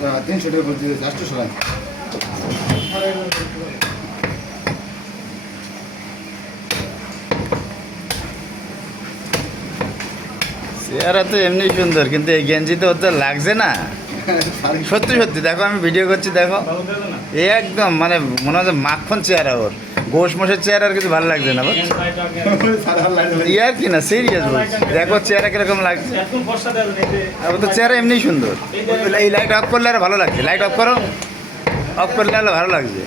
300 টাকা বলছি 800 টাকা চেহারা তো এমনি সুন্দর, কিন্তু এই গেঞ্জি তো ওর তো লাগছে না। সত্যি সত্যি দেখো, আমি ভিডিও করছি দেখো, এই একদম মানে মনে হচ্ছে মাখন চেহারা ওর। গোশ মোষের চেহারা আর কিছু ভালো লাগছে না, বুঝছো? ইয়ার কি না, সিরিয়াস বলছি, দেখো চেহারা কিরকম লাগছে। আর ওর তো চেহারা এমনিই সুন্দর। এই লাইট অফ করলে আর ভালো লাগছে, লাইট অফ করো, অফ করলে আরো ভালো লাগছে।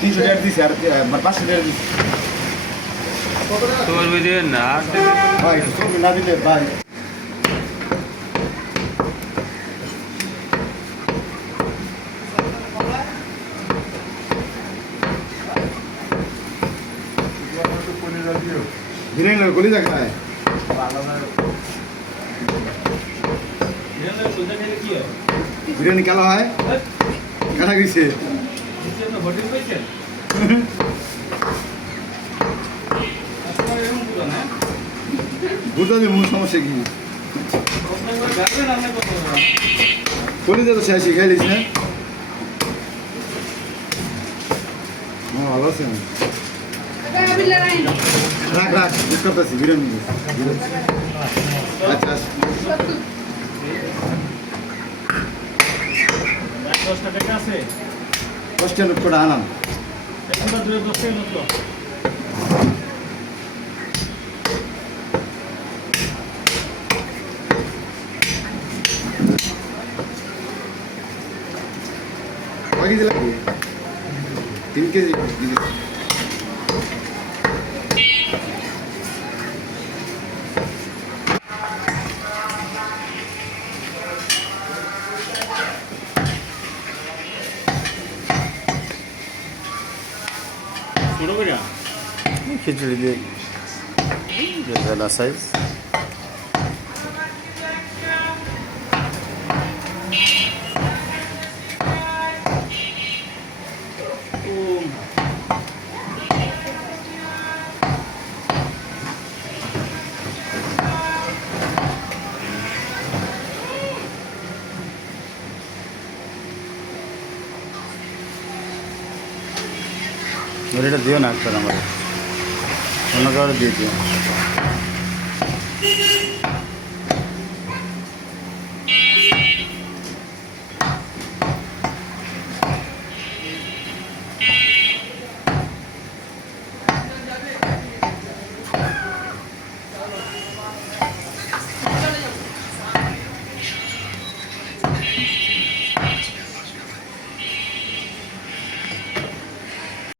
300 টাকা দিছি আর 500 টাকা দিছি তোর ভিডিও না ভাই, ছবি না দিলে ভাই বিরিয়ানি গলি দেখা হয় বিরিয়ানি কেলা হয় কেনা গেছে বুঝতে মূল সমস্যা কি কলিজা তো শেষ খেয়ে দিস না ভালো আছে রাখ রাখ মিস করতেছি বিরিয়ানি আচ্ছা কষ্টে নোট করে আনাম কয় কেজি লাগবে 3 কেজি খিচুড়ি দিয়ে সাইজ। এটা দিও না একটা আমার, অন্য কাউরে দিয়ে দিও।